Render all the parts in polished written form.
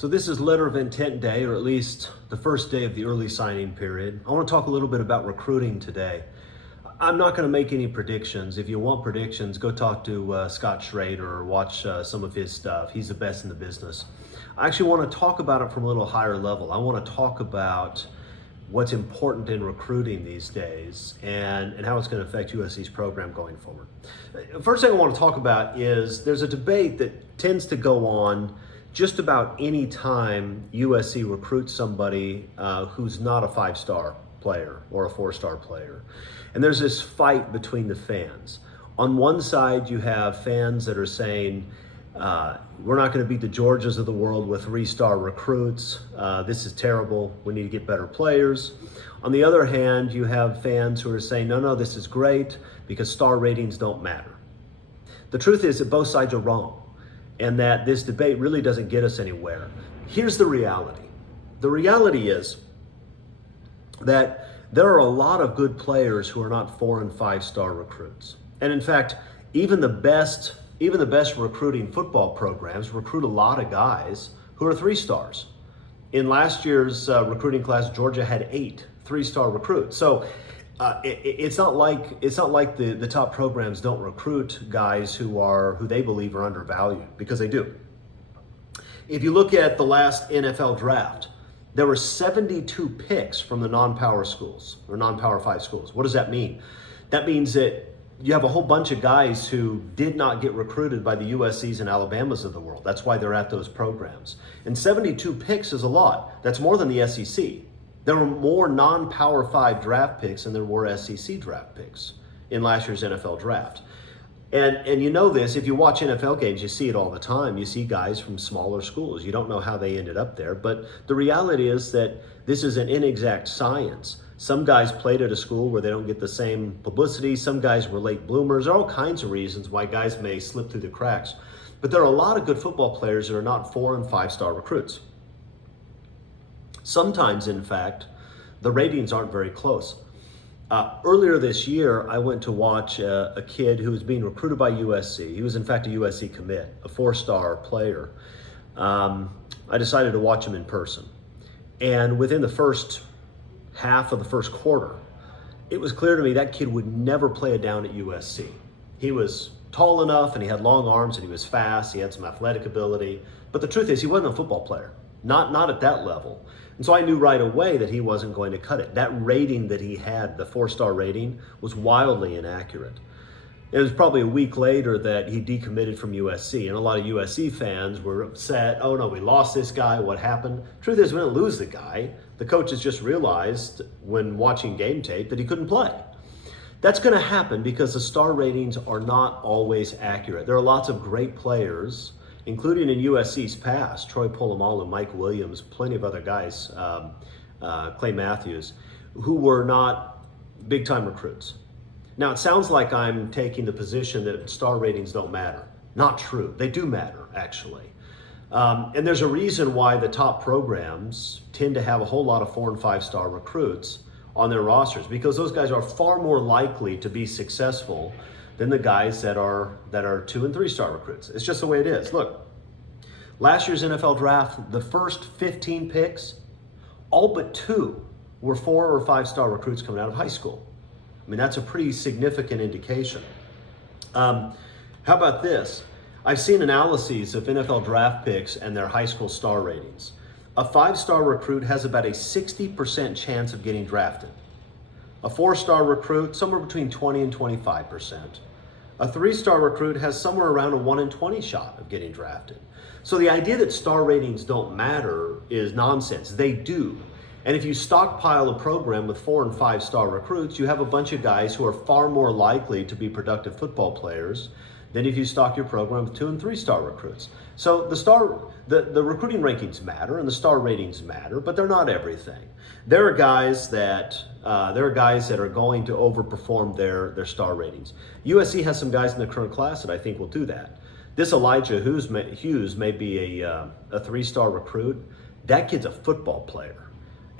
So this is letter of intent day, or at least the first day of the early signing period. I want to talk a little bit about recruiting today. I'm not going to make any predictions. If you want predictions, go talk to Scott Schrader or watch some of his stuff. He's the best in the business. I actually want to talk about it from a little higher level. I want to talk about what's important in recruiting these days and how it's going to affect USC's program going forward. First thing I want to talk about is there's a debate that tends to go on just about any time USC recruits somebody who's not a five-star player or a four-star player. And there's this fight between the fans. On one side, you have fans that are saying, we're not going to beat the Georgias of the world with three-star recruits. This is terrible. We need to get better players. On the other hand, you have fans who are saying, no, this is great because star ratings don't matter. The truth is that both sides are wrong and that this debate really doesn't get us anywhere. Here's the reality. The reality is that there are a lot of good players who are not 4- and 5-star recruits. And in fact, even the best recruiting football programs recruit a lot of guys who are 3 stars. In last year's recruiting class, Georgia had 8 3-star recruits. So it's not like the top programs don't recruit guys who they believe are undervalued, because they do. If you look at the last NFL draft, there were 72 picks from the non-power schools or non-power 5 schools. What does that mean? That means that you have a whole bunch of guys who did not get recruited by the USCs and Alabamas of the world. That's why they're at those programs. And 72 picks is a lot. That's more than the SEC. There were more non-power 5 draft picks than there were SEC draft picks in last year's NFL draft. And you know this, if you watch NFL games, you see it all the time. You see guys from smaller schools. You don't know how they ended up there. But the reality is that this is an inexact science. Some guys played at a school where they don't get the same publicity. Some guys were late bloomers. There are all kinds of reasons why guys may slip through the cracks. But there are a lot of good football players that are not 4- and 5-star recruits. Sometimes, in fact, the ratings aren't very close. Earlier this year, I went to watch a kid who was being recruited by USC. He was, in fact, a USC commit, a 4-star player. I decided to watch him in person. And within the first half of the first quarter, it was clear to me that kid would never play it down at USC. He was tall enough and he had long arms and he was fast. He had some athletic ability. But the truth is he wasn't a football player, not at that level. And so I knew right away that he wasn't going to cut it. That rating that he had, the 4-star rating, was wildly inaccurate. It was probably a week later that he decommitted from USC, and a lot of USC fans were upset. Oh no, we lost this guy, what happened? Truth is, we didn't lose the guy. The coaches just realized when watching game tape that he couldn't play. That's going to happen because the star ratings are not always accurate. There are lots of great players, including in USC's past, Troy Polamalu, Mike Williams, plenty of other guys, Clay Matthews, who were not big-time recruits. Now, it sounds like I'm taking the position that star ratings don't matter. Not true. They do matter, actually. And there's a reason why the top programs tend to have a whole lot of 4- and 5-star recruits on their rosters, because those guys are far more likely to be successful than the guys that are 2- and 3-star recruits. It's just the way it is. Look, last year's NFL draft, the first 15 picks, all but 2 were 4- or 5-star recruits coming out of high school. I mean, that's a pretty significant indication. How about this? I've seen analyses of NFL draft picks and their high school star ratings. A 5-star recruit has about a 60% chance of getting drafted. A 4-star recruit, somewhere between 20 and 25%. A 3-star recruit has somewhere around a 1 in 20 shot of getting drafted. So the idea that star ratings don't matter is nonsense. They do. And if you stockpile a program with 4- and 5-star recruits, you have a bunch of guys who are far more likely to be productive football players than if you stock your program with 2- and 3-star recruits. So the recruiting rankings matter and the star ratings matter, but they're not everything. There are guys that are going to overperform their star ratings. USC has some guys in the current class that I think will do that. This Elijah Hughes may be a 3-star recruit. That kid's a football player.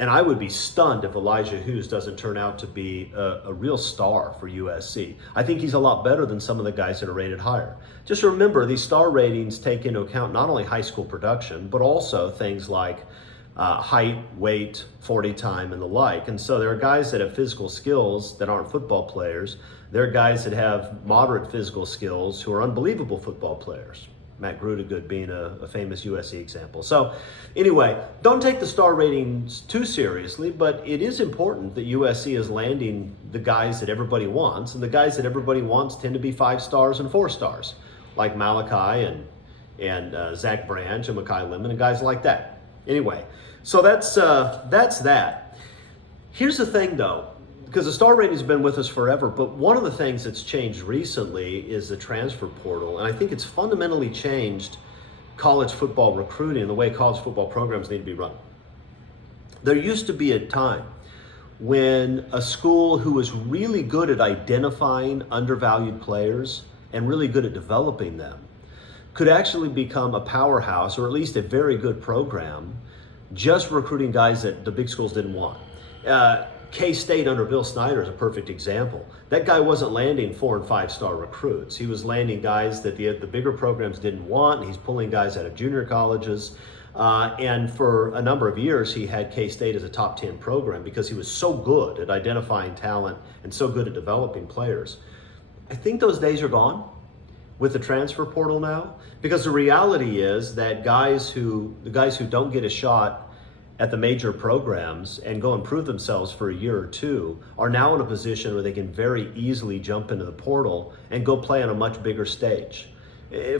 And I would be stunned if Elijah Hughes doesn't turn out to be a real star for USC. I think he's a lot better than some of the guys that are rated higher. Just remember, these star ratings take into account not only high school production, but also things like height, weight, 40 time, and the like. And so there are guys that have physical skills that aren't football players. There are guys that have moderate physical skills who are unbelievable football players. Matt Grudegood being a famous USC example. So anyway, don't take the star ratings too seriously, but it is important that USC is landing the guys that everybody wants, and the guys that everybody wants tend to be 5 stars and 4 stars, like Malachi and Zach Branch and Mekhi Lemon and guys like that. Anyway, so that's that. Here's the thing though, because the star rating's been with us forever, but one of the things that's changed recently is the transfer portal, and I think it's fundamentally changed college football recruiting and the way college football programs need to be run. There used to be a time when a school who was really good at identifying undervalued players and really good at developing them could actually become a powerhouse, or at least a very good program, just recruiting guys that the big schools didn't want. K-State under Bill Snyder is a perfect example. That guy wasn't landing 4 and 5 star recruits. He was landing guys that the bigger programs didn't want. He's pulling guys out of junior colleges. And for a number of years, he had K-State as a top 10 program because he was so good at identifying talent and so good at developing players. I think those days are gone with the transfer portal now, because the reality is that the guys who don't get a shot at the major programs and go and prove themselves for a year or two are now in a position where they can very easily jump into the portal and go play on a much bigger stage.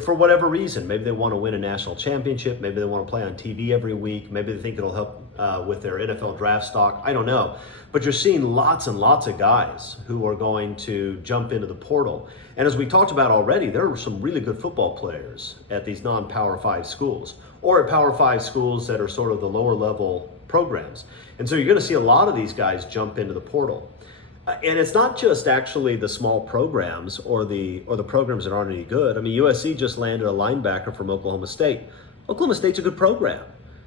For whatever reason, maybe they want to win a national championship, maybe they want to play on TV every week, maybe they think it'll help with their NFL draft stock, I don't know. But you're seeing lots and lots of guys who are going to jump into the portal. And as we talked about already, there are some really good football players at these non-Power 5 schools, or at Power 5 schools that are sort of the lower level programs. And so you're going to see a lot of these guys jump into the portal. And it's not just actually the small programs or the programs that aren't any good. I mean, USC just landed a linebacker from Oklahoma State. Oklahoma State's a good program.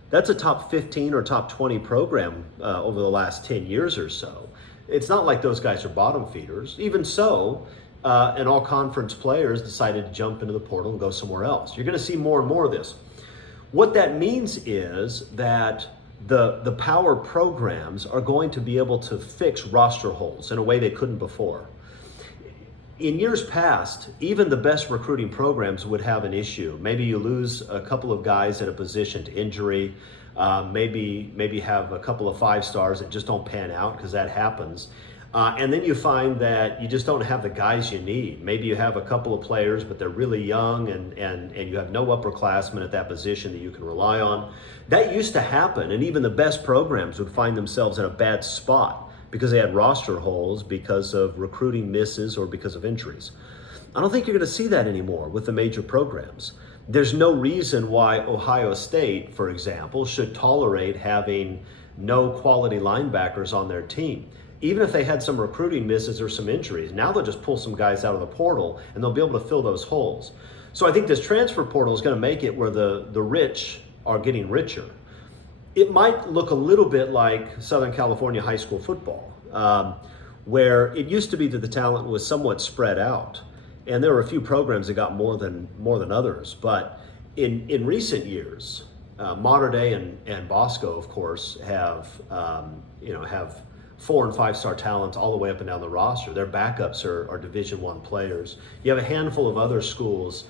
That's a top 15 or top 20 program over the last 10 years or so. It's not like those guys are bottom feeders. Even so, and all conference players decided to jump into the portal and go somewhere else. You're going to see more and more of this. What that means is that the power programs are going to be able to fix roster holes in a way they couldn't before. In years past, even the best recruiting programs would have an issue. Maybe you lose a couple of guys at a position to injury, maybe have a couple of 5 stars that just don't pan out, because that happens. And then you find that you just don't have the guys you need. Maybe you have a couple of players, but they're really young, and you have no upperclassmen at that position that you can rely on. That used to happen, and even the best programs would find themselves in a bad spot because they had roster holes because of recruiting misses or because of injuries. I don't think you're going to see that anymore with the major programs. There's no reason why Ohio State, for example, should tolerate having no quality linebackers on their team. Even if they had some recruiting misses or some injuries, now they'll just pull some guys out of the portal and they'll be able to fill those holes. So I think this transfer portal is going to make it where the rich are getting richer. It might look a little bit like Southern California high school football, where it used to be that the talent was somewhat spread out, and there were a few programs that got more than others. But in recent years, Mater Dei and Bosco, of course, have 4 and 5 star talent all the way up and down the roster. Their backups are Division I players. You have a handful of other schools,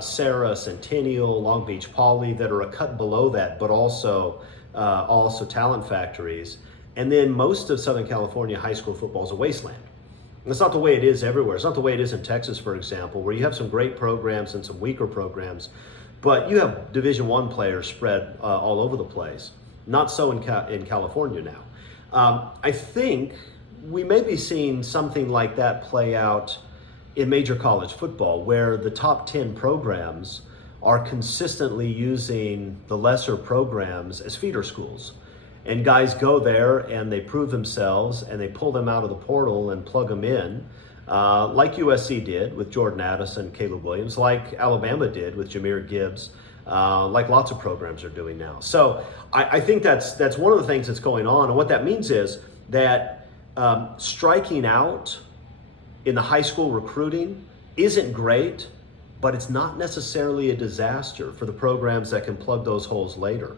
Sarah, Centennial, Long Beach Poly, that are a cut below that, but also talent factories. And then most of Southern California high school football is a wasteland. And that's not the way it is everywhere. It's not the way it is in Texas, for example, where you have some great programs and some weaker programs, but you have Division I players spread all over the place. Not so in California now. I think we may be seeing something like that play out in major college football, where the top 10 programs are consistently using the lesser programs as feeder schools. And guys go there and they prove themselves and they pull them out of the portal and plug them in, like USC did with Jordan Addison, Caleb Williams, like Alabama did with Jahmyr Gibbs, like lots of programs are doing now. So I think that's one of the things that's going on. And what that means is that striking out in the high school recruiting isn't great, but it's not necessarily a disaster for the programs that can plug those holes later.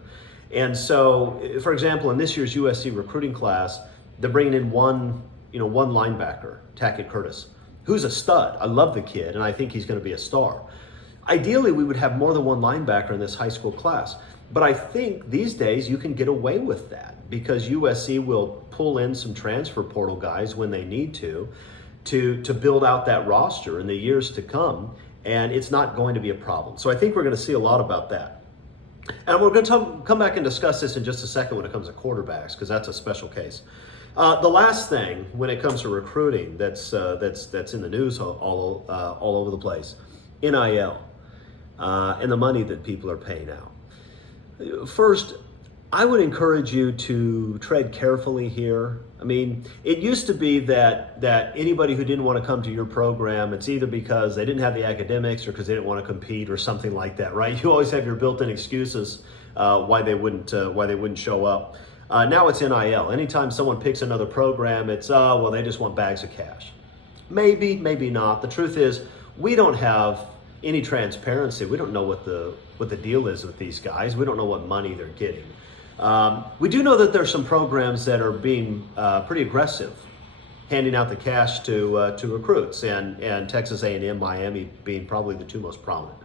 And so, for example, in this year's USC recruiting class, they're bringing in one linebacker, Tackett Curtis, who's a stud. I love the kid, and I think he's going to be a star. Ideally, we would have more than one linebacker in this high school class, but I think these days you can get away with that because USC will pull in some transfer portal guys when they need to build out that roster in the years to come, and it's not going to be a problem. So I think we're going to see a lot about that. And we're going to come back and discuss this in just a second when it comes to quarterbacks, because that's a special case. The last thing when it comes to recruiting that's in the news all over the place, NIL, and the money that people are paying out. First, I would encourage you to tread carefully here. I mean, it used to be that anybody who didn't want to come to your program, it's either because they didn't have the academics or because they didn't want to compete or something like that, right? You always have your built-in excuses why they wouldn't show up. Now it's NIL. Anytime someone picks another program, it's well, they just want bags of cash. Maybe, maybe not. The truth is, we don't have any transparency. We don't know what the deal is with these guys. We don't know what money they're getting. We do know that there's some programs that are being pretty aggressive, handing out the cash to recruits, and Texas A&M, Miami being probably the two most prominent.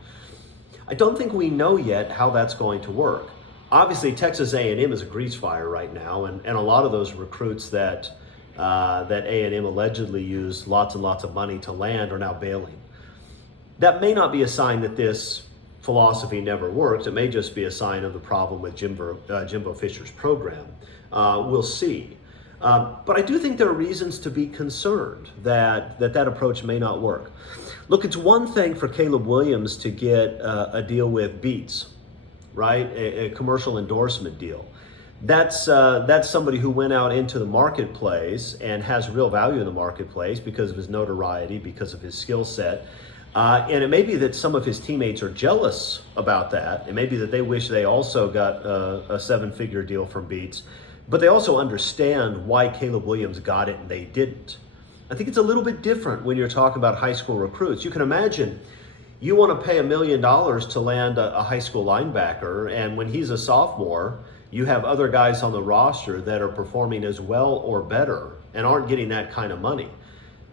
I don't think we know yet how that's going to work. Obviously, Texas A&M is a grease fire right now, and a lot of those recruits that A&M allegedly used lots and lots of money to land are now bailing. That may not be a sign that this philosophy never works. It may just be a sign of the problem with Jimbo Fisher's program. We'll see. But I do think there are reasons to be concerned that approach may not work. Look, it's one thing for Caleb Williams to get a deal with Beats, right? A commercial endorsement deal. That's somebody who went out into the marketplace and has real value in the marketplace because of his notoriety, because of his skill set. And it may be that some of his teammates are jealous about that. It may be that they wish they also got a seven-figure deal from Beats, but they also understand why Caleb Williams got it and they didn't. I think it's a little bit different when you're talking about high school recruits. You can imagine you want to pay $1 million to land a high school linebacker, and when he's a sophomore, you have other guys on the roster that are performing as well or better and aren't getting that kind of money.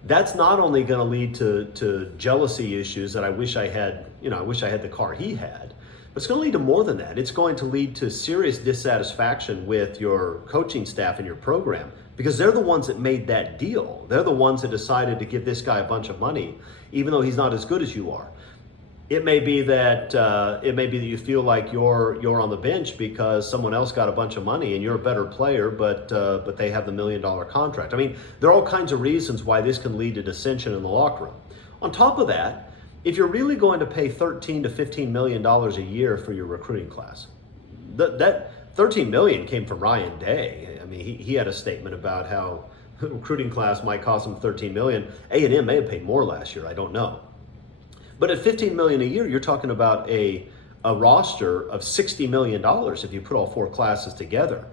That's not only going to lead to jealousy issues that I wish I had the car he had, but it's going to lead to more than that. It's going to lead to serious dissatisfaction with your coaching staff and your program because they're the ones that made that deal. They're the ones that decided to give this guy a bunch of money, even though he's not as good as you are. It may be that you feel like you're on the bench because someone else got a bunch of money and you're a better player, but they have the $1 million contract. I mean, there are all kinds of reasons why this can lead to dissension in the locker room. On top of that, if you're really going to pay $13 to $15 million a year for your recruiting class, that $13 million came from Ryan Day. I mean, he had a statement about how the recruiting class might cost him $13 million. A&M may have paid more last year. I don't know. But at $15 million a year, you're talking about a roster of $60 million if you put all four classes together.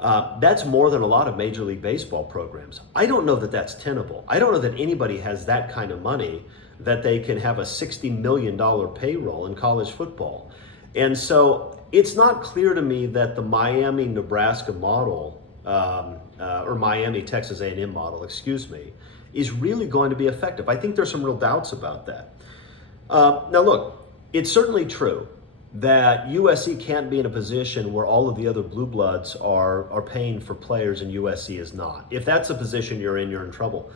That's more than a lot of Major League Baseball programs. I don't know that that's tenable. I don't know that anybody has that kind of money that they can have a $60 million payroll in college football. And so it's not clear to me that the Miami-Nebraska model, or Miami-Texas A&M model, is really going to be effective. I think there's some real doubts about that. Now look, it's certainly true that USC can't be in a position where all of the other blue bloods are paying for players and USC is not. If that's the position you're in trouble.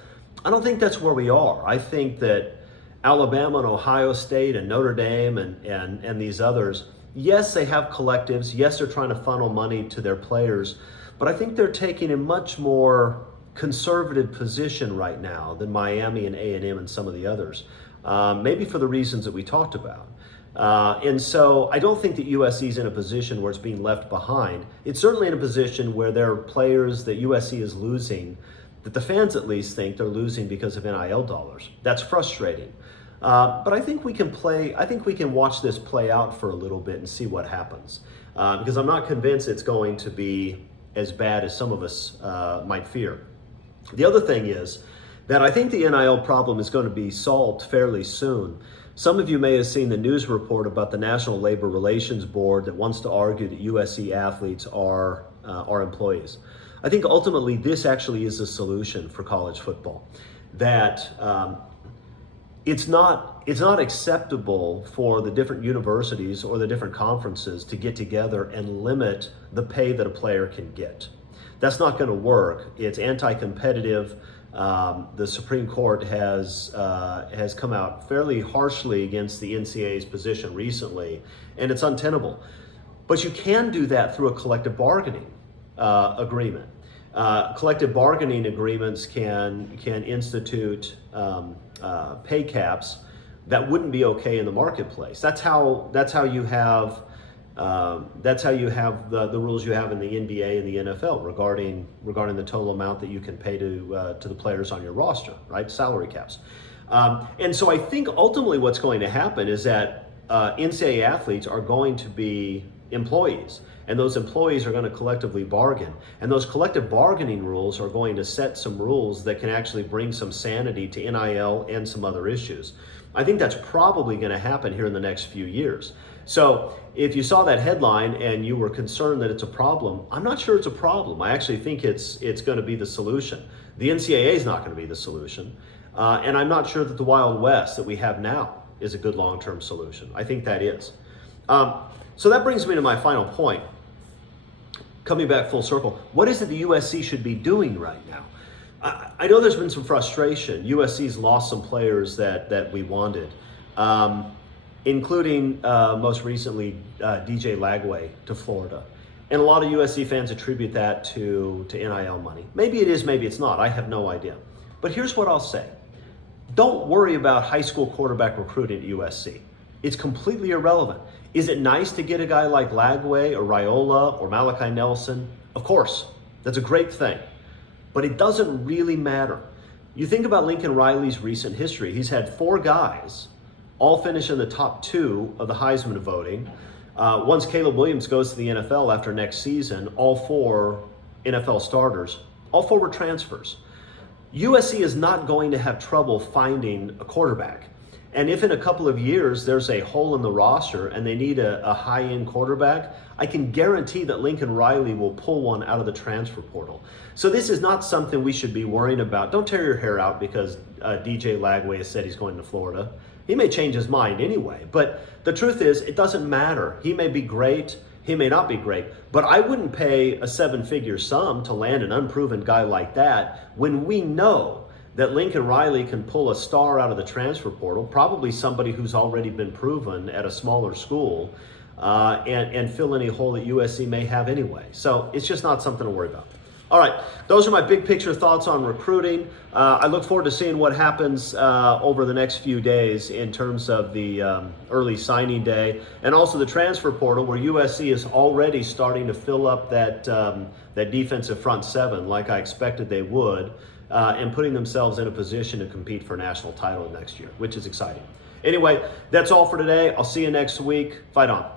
I don't think that's where we are. I think that Alabama and Ohio State and Notre Dame and these others, yes, they have collectives. Yes, they're trying to funnel money to their players, but I think they're taking a much more conservative position right now than Miami and A&M and some of the others. Maybe for the reasons that we talked about. And so I don't think that USC is in a position where it's being left behind. It's certainly in a position where there are players that USC is losing, that the fans at least think they're losing because of NIL dollars. That's frustrating. But I think we can watch this play out for a little bit and see what happens. Because I'm not convinced it's going to be as bad as some of us might fear. The other thing is that I think the NIL problem is going to be solved fairly soon. Some of you may have seen the news report about the National Labor Relations Board that wants to argue that USC athletes are employees. I think ultimately this actually is a solution for college football. That it's not acceptable for the different universities or the different conferences to get together and limit the pay that a player can get. That's not going to work. It's anti-competitive. The Supreme Court has come out fairly harshly against the NCAA's position recently, and it's untenable. But you can do that through a collective bargaining agreement. Collective bargaining agreements can institute pay caps that wouldn't be okay in the marketplace. That's how you have the rules you have in the NBA and the NFL regarding the total amount that you can pay to the players on your roster, right? Salary caps. And so I think ultimately what's going to happen is that NCAA athletes are going to be employees, and those employees are going to collectively bargain. And those collective bargaining rules are going to set some rules that can actually bring some sanity to NIL and some other issues. I think that's probably going to happen here in the next few years. So if you saw that headline and you were concerned that it's a problem, I'm not sure it's a problem. I actually think it's going to be the solution. The NCAA is not going to be the solution. And I'm not sure that the Wild West that we have now is a good long-term solution. I think that is. So that brings me to my final point. Coming back full circle, what is it the USC should be doing right now? I know there's been some frustration. USC's lost some players that we wanted, including most recently DJ Lagway to Florida. And a lot of USC fans attribute that to NIL money. Maybe it is, maybe it's not. I have no idea. But here's what I'll say. Don't worry about high school quarterback recruiting at USC. It's completely irrelevant. Is it nice to get a guy like Lagway or Raiola or Malachi Nelson? Of course, that's a great thing. But it doesn't really matter. You think about Lincoln Riley's recent history. He's had 4 guys all finish in the top 2 of the Heisman voting. Once Caleb Williams goes to the NFL after next season, all 4 NFL starters, all 4 were transfers. USC is not going to have trouble finding a quarterback. And if in a couple of years there's a hole in the roster and they need a high-end quarterback, I can guarantee that Lincoln Riley will pull one out of the transfer portal. So this is not something we should be worrying about. Don't tear your hair out because DJ Lagway has said he's going to Florida. He may change his mind anyway, but the truth is it doesn't matter. He may be great, he may not be great, but I wouldn't pay a 7-figure sum to land an unproven guy like that when we know that Lincoln Riley can pull a star out of the transfer portal, probably somebody who's already been proven at a smaller school, and fill any hole that USC may have anyway. So it's just not something to worry about. All right, those are my big picture thoughts on recruiting. I look forward to seeing what happens over the next few days in terms of the early signing day and also the transfer portal, where USC is already starting to fill up that defensive front 7 like I expected they would, and putting themselves in a position to compete for a national title next year, which is exciting. Anyway, that's all for today. I'll see you next week. Fight on.